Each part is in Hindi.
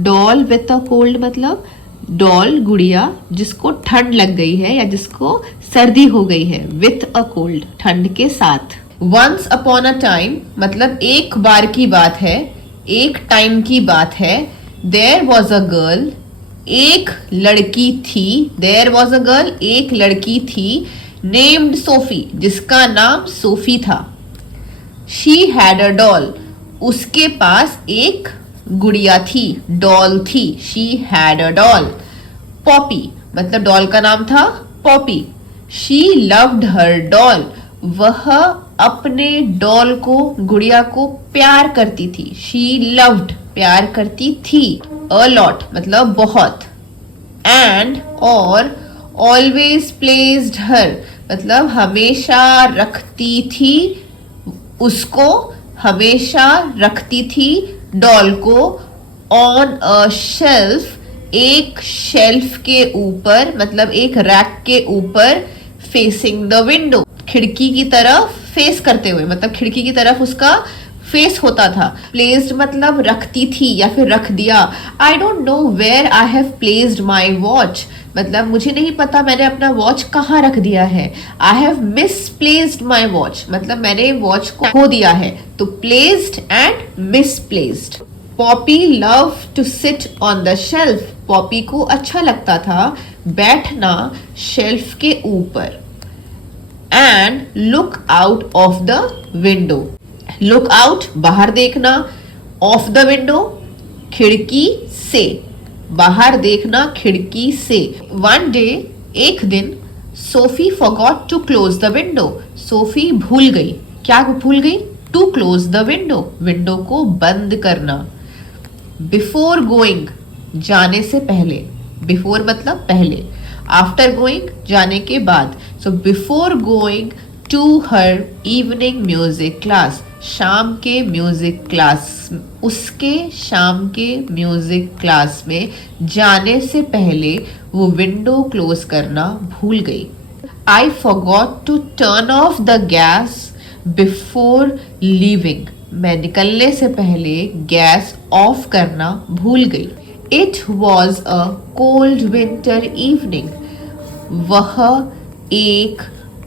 डॉल विथ अ कोल्ड मतलब डॉल गुड़िया जिसको ठंड लग गई है या जिसको सर्दी हो गई है, विथ अ कोल्ड ठंड के साथ। वंस अपॉन अ टाइम मतलब एक बार की बात है, एक टाइम की बात है। देयर वॉज अ गर्ल एक लड़की थी, देयर वॉज अ गर्ल एक लड़की थी, नेम्ड सोफी जिसका नाम सोफी था। शी हैड अ डॉल उसके पास एक गुड़िया थी, डॉल थी। She had a doll. Poppy मतलब डॉल का नाम था Poppy. She loved her doll वह अपने डॉल को गुड़िया को प्यार करती थी। शी लव्ड प्यार करती थी। अ लॉट मतलब बहुत। एंड और ऑलवेज प्लेस्ड हर मतलब हमेशा रखती थी उसको, हमेशा रखती थी डॉल को। ऑन अ शेल्फ एक शेल्फ के ऊपर मतलब एक रैक के ऊपर, फेसिंग द विंडो खिड़की की तरफ फेस करते हुए मतलब खिड़की की तरफ उसका फेस होता था। प्लेस्ड मतलब रखती थी या फिर रख दिया। I don't know where I have placed my watch मतलब मुझे नहीं पता मैंने अपना वॉच कहाँ रख दिया है। I have misplaced my watch मतलब मैंने वॉच को खो दिया है। तो placed and misplaced. Poppy love to sit on the shelf Poppy को अच्छा लगता था बैठना शेल्फ के ऊपर। And look out of the window look out बाहर देखना, ऑफ द विंडो खिड़की से, बाहर देखना खिड़की से। वन डे एक दिन Sophie forgot to close the window Sophie भूल गई, क्या भूल गई? To close the window window को बंद करना। बिफोर गोइंग जाने से पहले, बिफोर मतलब पहले, आफ्टर गोइंग जाने के बाद। So before going to her evening music class शाम के म्यूजिक क्लास, उसके शाम के म्यूजिक क्लास में जाने से पहले वो विंडो क्लोज करना भूल गई। I forgot to turn off the gas before leaving मैं निकलने से पहले गैस ऑफ करना भूल गई। It was a cold winter evening वह एक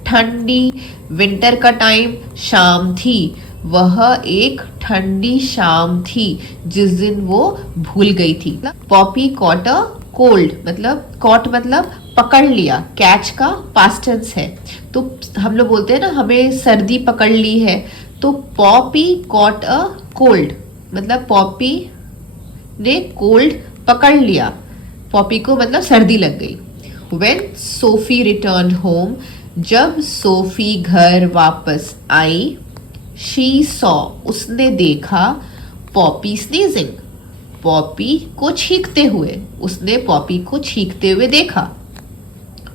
ठंडी विंटर का टाइम शाम थी, वह एक ठंडी शाम थी जिस दिन वो भूल गई थी। पॉपी कॉट अ कोल्ड मतलब कॉट मतलब पकड़ लिया, कैच का पास्ट टेंस है। तो हम लोग बोलते हैं ना हमें सर्दी पकड़ ली है, तो पॉपी कॉट अ कोल्ड मतलब पॉपी ने कोल्ड पकड़ लिया, पॉपी को मतलब सर्दी लग गई। When सोफी रिटर्न होम जब सोफी घर वापस आई, शी सॉ उसने देखा, पॉपी स्नीजिंग पॉपी को छींकते हुए, उसने पॉपी को छींकते हुए देखा।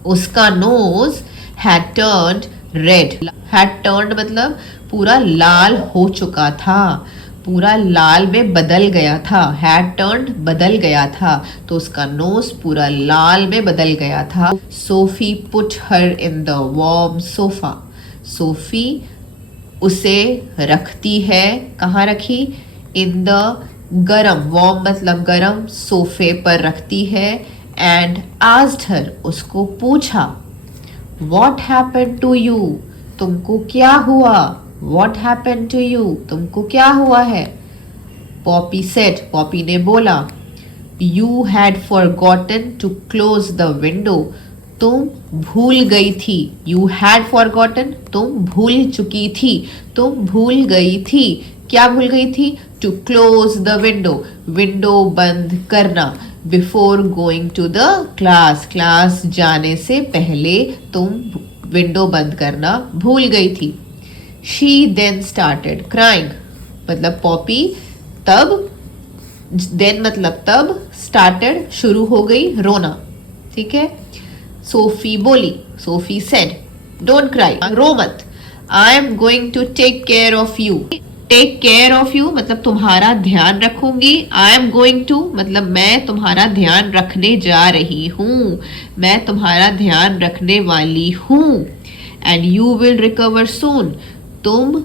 उसका nose had turned red, had turned मतलब पूरा लाल हो चुका था, पूरा लाल में बदल गया था। हैड टर्न्ड बदल गया था, तो उसका नोज पूरा लाल में बदल गया था। Sophie put her in the warm sofa Sophie उसे रखती है, कहाँ रखी? इन द गरम, वार्म मतलब गरम, सोफे पर रखती है। एंड आस्क्ड हर उसको पूछा, व्हाट हैपेंड टू यू तुमको क्या हुआ? व्हाट हैपेंड टू यू तुमको क्या हुआ है? पॉपी सेड पॉपी ने बोला, you had forgotten to close the window तुम भूल गई थी। यू हैड फॉरगॉटन तुम भूल चुकी थी, तुम भूल गई थी, क्या भूल गई थी? To close the window window बंद करना। Before going to the class class जाने से पहले तुम विंडो बंद करना भूल गई थी। शी देन स्टार्टेड क्राइंग मतलब पॉपी तब, देन मतलब तब, स्टार्टेड शुरू हो गई रोना, ठीक है। सोफी बोली, सोफी सेड, डोंट क्राई रो मत, I am going to take care of you. Take care of you मतलब तुम्हारा ध्यान रखूंगी। आई एम गोइंग टू मतलब मैं तुम्हारा ध्यान रखने जा रही हूँ, मैं तुम्हारा ध्यान रखने वाली हूँ। And you will recover soon तुम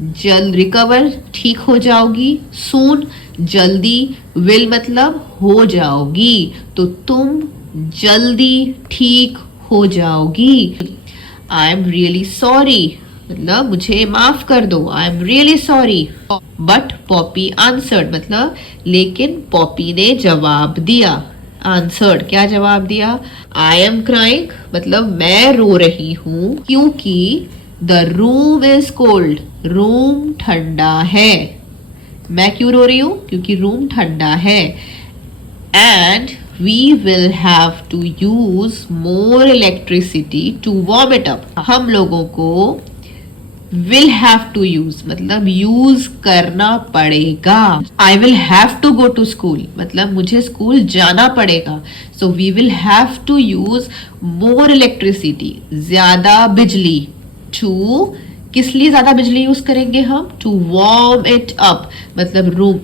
जल्द, रिकवर ठीक हो जाओगी, सून जल्दी, विल मतलब हो जाओगी, तो तुम जल्दी ठीक हो जाओगी। आई एम रियली सॉरी मतलब मुझे माफ कर दो, I am really sorry. But Poppy answered मतलब लेकिन पॉपी ने जवाब दिया। आंसर्ड क्या जवाब दिया? आई एम क्राइंग मतलब मैं रो रही हूं क्योंकि the room is cold, room ठंडा है। मैं क्यों रो रही हूं? क्योंकि रूम ठंडा है। And we will have to use more electricity to warm it up। हम लोगों को will have to use मतलब यूज करना पड़ेगा। I will have to go to school मतलब मुझे स्कूल जाना पड़ेगा। So we will have to use more electricity ज्यादा बिजली। To किस लिए ज्यादा बिजली यूज करेंगे हम? To warm it up मतलब रूम,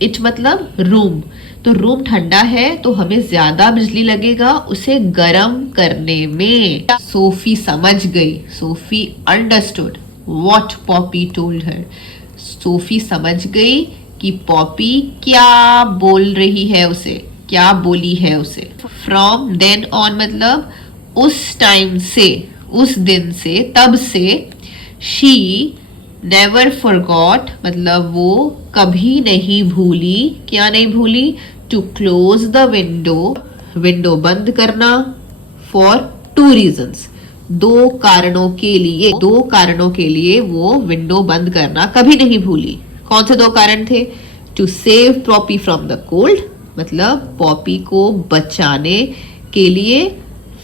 it मतलब रूम, तो रूम ठंडा है तो हमें ज्यादा बिजली लगेगा उसे गर्म करने में। सोफी समझ गई, Sophie understood what Poppy told her. Sophie समझ गई कि पॉपी क्या बोल रही है उसे, क्या बोली है उसे। फ्रॉम देन ऑन मतलब उस टाइम से, उस दिन से, तब से। शी नेवर फॉरगॉट मतलब वो कभी नहीं भूली, क्या नहीं भूली? To close the window, window बंद करना। फॉर 2 रीजंस दो कारणों के लिए, दो कारणों के लिए वो विंडो बंद करना कभी नहीं भूली। कौन से 2 कारण थे? To save Poppy from the cold मतलब पॉपी को बचाने के लिए,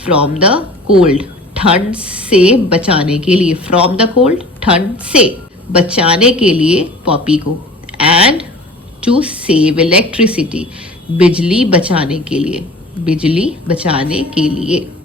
फ्रॉम द कोल्ड ठंड से बचाने के लिए, फ्रॉम द कोल्ड ठंड से बचाने के लिए पॉपी को। एंड टू सेव इलेक्ट्रिसिटी बिजली बचाने के लिए, बिजली बचाने के लिए।